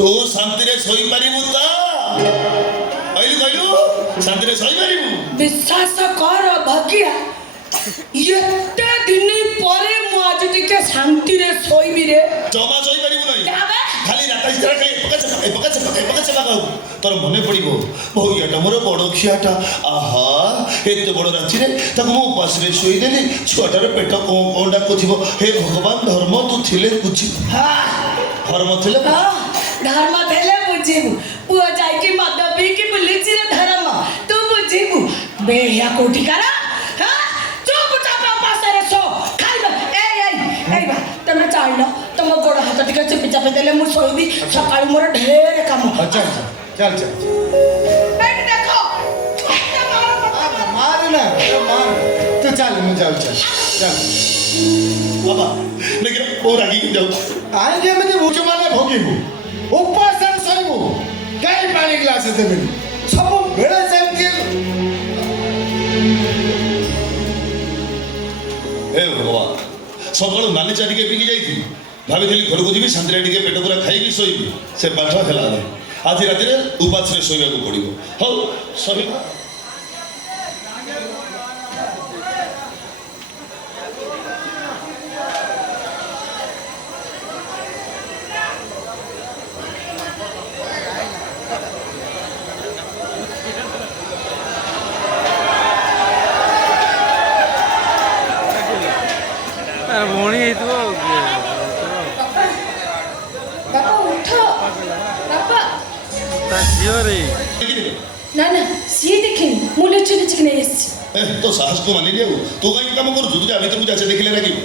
ତୁ ଶାନ୍ତିରେ ଶୋଇପାରିବୁ ତ? କହିଲୁ ଶାନ୍ତିରେ ଶୋଇପାରିବୁ? ବିଶ୍ୱାସ କର ଭଗିଆ, ଏତେ ଦିନ ପରେ ମୁଁ ଆଜି ଟିକେ ଶାନ୍ତିରେ ଶୋଇବି ରେ। ଜମା ଶୋଇପାରିବୁ ନାହିଁ। ଖାଲି ରାତା ଭିତରେ ଖାଲି ପକା କହୁ। ତୋର ମନେ ପଡ଼ିବ ଭଉୟାଟା ମୋର ବଡ଼ ଖିଆଟା। ଆହା, ଏତେ ବଡ଼ ରାତିରେ ତାକୁ ମୁଁ ଉପାସରେ ଶୋଇଦେଲି। ଛୁଆଟାର ପେଟ କଣ ଡାକୁଥିବ। ହେ ଭଗବାନ, ଧର୍ମ ତୁ ଥିଲେ ବୁଝିବୁ। ଧର୍ମ ଥିଲେ ଧର୍ମ ଥିଲେ ବୁଝିବୁ। ପୁଅ ଯାଇକି ମଦ ପିଇକି ବୁଲିଛି ରେ ଧର୍ମ, ତୁ ବୁଝିବୁ। ବେହିଆ କୋଠିକାର ତମେ ଚାଲ, ତମ ଗୋଡ଼ ହାତ ଟିକେ ଚିପି ଚାପି ଦେଲେ ମୁଁ ଶୋଇବି। ସକାଳୁ ମୋର ଢେର କାମ। ଚାଲ ଚାଲ ଚାଲ ଦେଖ ମାର ନା ମାର, ତୁ ଚାଲ ମୁଁ ଯାଉଛି। ଚାଲ ବାବା ଦେଖିଲ ବୋଉ ରାଗିକି ଯାଉଛି। ଆଇକି ଏମିତି ବୁଝୁ ମାନେ ଭୋଗିବୁ, ଉପାସରେ ଶୋଇବୁ, କାହିଁ ପାଣି ଗ୍ଲାସ ଦେବେନି। ସବୁବେଳେ ସେମିତି। ହେ ଭଗବାନ, ସକାଳୁ ନାଲି ଚା ଟିକେ ପିଇକି ଯାଇଥିଲି। ଭାବିଥିଲି ଘରକୁ ଯିବି, ଶାନ୍ତିରେ ଟିକେ ପେଟ ପୁରା ଖାଇକି ଶୋଇବି। ସେ ପାଠ ହେଲା ନାହିଁ। ଆଜି ରାତିରେ ଉପାସରେ ଶୋଇବାକୁ ପଡ଼ିବ। ହଉ ଶୋଇବା। ଭଉଣୀ ହେଇଥିବ। ବାପା ଉଠ, ବାପା। ତା ଝିଅରେ ନା ନା, ସିଏ ଦେଖିନି, ମୁଁ ଲୁଚିକି ନେଇ ଆସିଛି। ତୋ ସାହସକୁ ମାନିଲି। ଆଉ ତୁ କାହିଁକି କାମ କରୁଛୁ? ତୁ ଯା ଭିତରକୁ ଯା, ସେ ଦେଖିଲେ ରାଗିବ।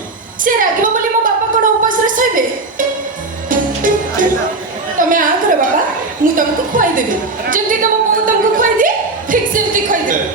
ସେ ରାଗିବ ବୋଲି ମୋ ବାପା କ'ଣ ଉପାସରେ ଶୋଇବେ? ତମେ ଆ କର ବାପା, ମୁଁ ତମକୁ ଖୁଆଇଦେବି। ଯେମିତି ତମ ବୋଉ ତମକୁ ଖୁଆଇଦିଏ, ଠିକ୍ ସେମିତି ଖୁଆଇଦେବି।